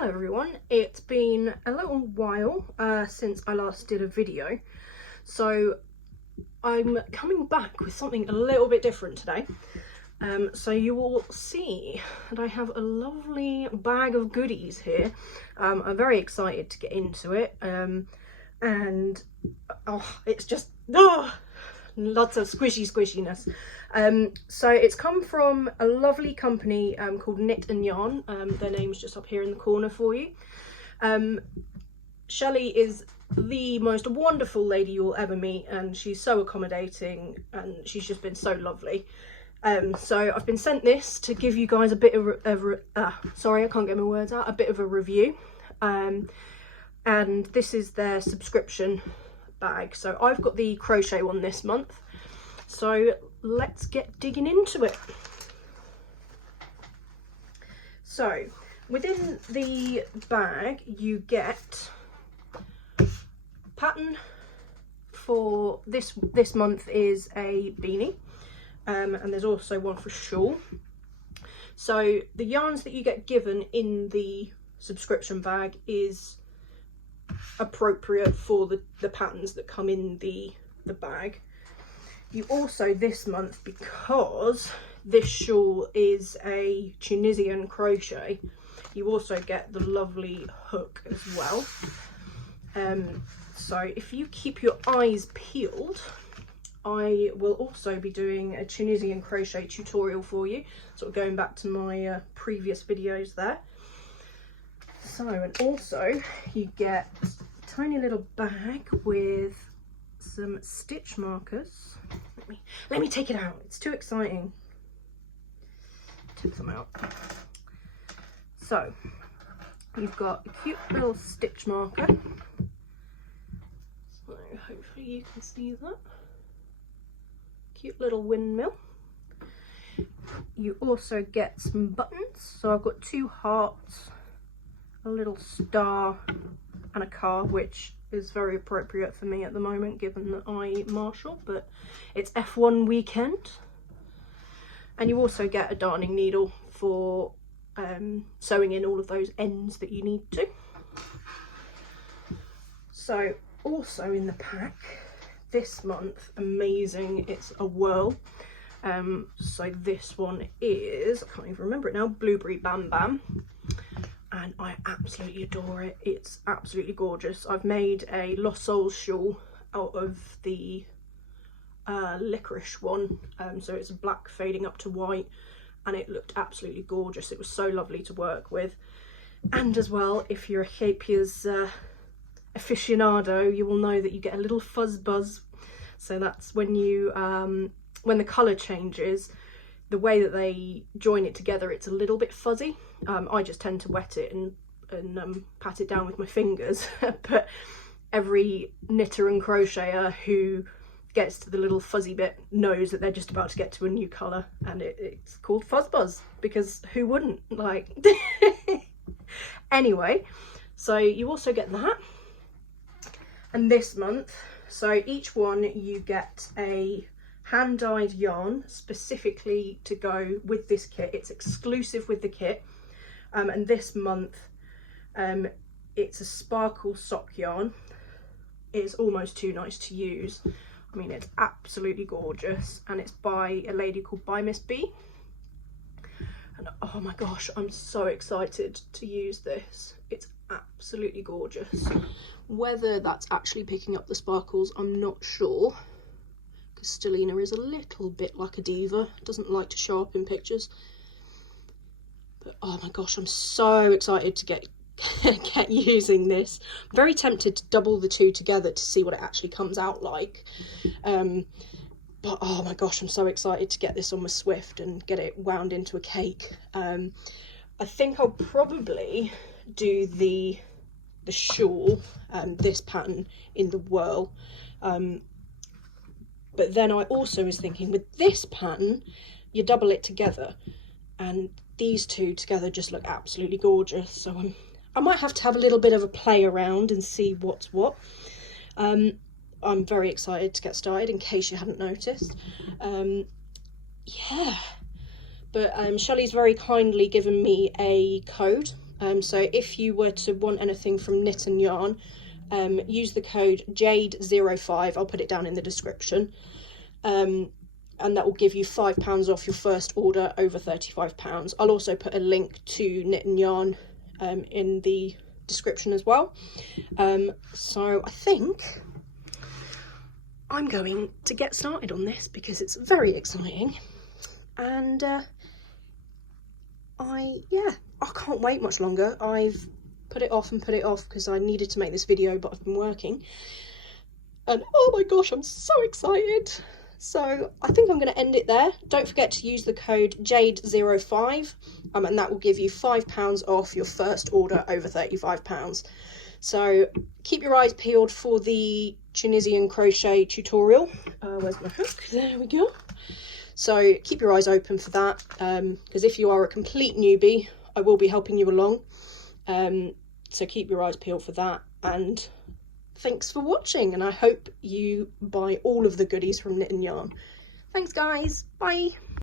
Hello everyone, it's been a little while since I last did a video, so I'm coming back with something a little bit different today. So you will see that I have a lovely bag of goodies here. I'm very excited to get into it, and it's just lots of squishiness. So it's come from a lovely company called Knit and Yarn. Their name's just up here in the corner for you. Shelley is the most wonderful lady you'll ever meet, and she's so accommodating, and she's just been so lovely. So I've been sent this to give you guys a bit of sorry, I can't get my words out, a bit of a review. And this is their subscription bag. So I've got the crochet one this month, so let's get digging into it. So within the bag you get pattern for this month is a beanie, and there's also one for shawl. So the yarns that you get given in the subscription bag is appropriate for the patterns that come in the bag. You also, this month, because this shawl is a Tunisian crochet, you also get the lovely hook as well. So if you keep your eyes peeled, I will also be doing a Tunisian crochet tutorial for you, sort of going back to my previous videos there. So, and also you get a tiny little bag with some stitch markers. Let me take it out, it's too exciting. Take some out. So you've got a cute little stitch marker, so hopefully you can see that. Cute little windmill. You also get some buttons, so I've got 2 hearts, a little star and a car, which is very appropriate for me at the moment given that I marshal, but it's F1 weekend. And you also get a darning needle for sewing in all of those ends that you need to. So also in the pack this month, amazing, it's a whirl. So this one is, I can't even remember it now, Blueberry Bam Bam, and I absolutely adore it. It's absolutely gorgeous. I've made a Lost Souls shawl out of the licorice one, so it's black fading up to white, and it looked absolutely gorgeous. It was so lovely to work with. And as well, if you're a Shapiers aficionado, you will know that you get a little fuzz buzz. So that's when you when the colour changes, the way that they join it together, it's a little bit fuzzy. I just tend to wet it and pat it down with my fingers, but every knitter and crocheter who gets to the little fuzzy bit knows that they're just about to get to a new colour, and it's called fuzz buzz, because who wouldn't, like. Anyway, so you also get that. And this month, so each one you get a hand-dyed yarn specifically to go with this kit. It's exclusive with the kit, and this month it's a sparkle sock yarn. It's almost too nice to use. I mean, it's absolutely gorgeous, and it's by a lady called By Miss B. And oh my gosh, I'm so excited to use this. It's absolutely gorgeous. Whether that's actually picking up the sparkles, I'm not sure, because Stellina is a little bit like a diva, doesn't like to show up in pictures. But oh my gosh, I'm so excited to get using this. I'm very tempted to double the two together to see what it actually comes out like. But oh my gosh, I'm so excited to get this on my Swift and get it wound into a cake. I think I'll probably do the shawl, this pattern in the whirl. But then I also was thinking, with this pattern, you double it together, and these two together just look absolutely gorgeous. So I might have to have a little bit of a play around and see what's what. I'm very excited to get started, in case you hadn't noticed. Yeah, but Shelley's very kindly given me a code So if you were to want anything from Knit and Yarn, use the code JADE05, I'll put it down in the description, and that will give you £5 off your first order over £35. I'll also put a link to Knit and Yarn in the description as well. So I think I'm going to get started on this because it's very exciting, and I can't wait much longer. I've put it off because I needed to make this video, but I've been working, and oh my gosh, I'm so excited. So I think I'm going to end it there. Don't forget to use the code JADE05, and that will give you £5 off your first order over £35. So keep your eyes peeled for the Tunisian crochet tutorial. Where's my hook? There we go. So keep your eyes open for that, because if you are a complete newbie, I will be helping you along. So keep your eyes peeled for that, and thanks for watching, and I hope you buy all of the goodies from Knit and Yarn. Thanks guys, bye!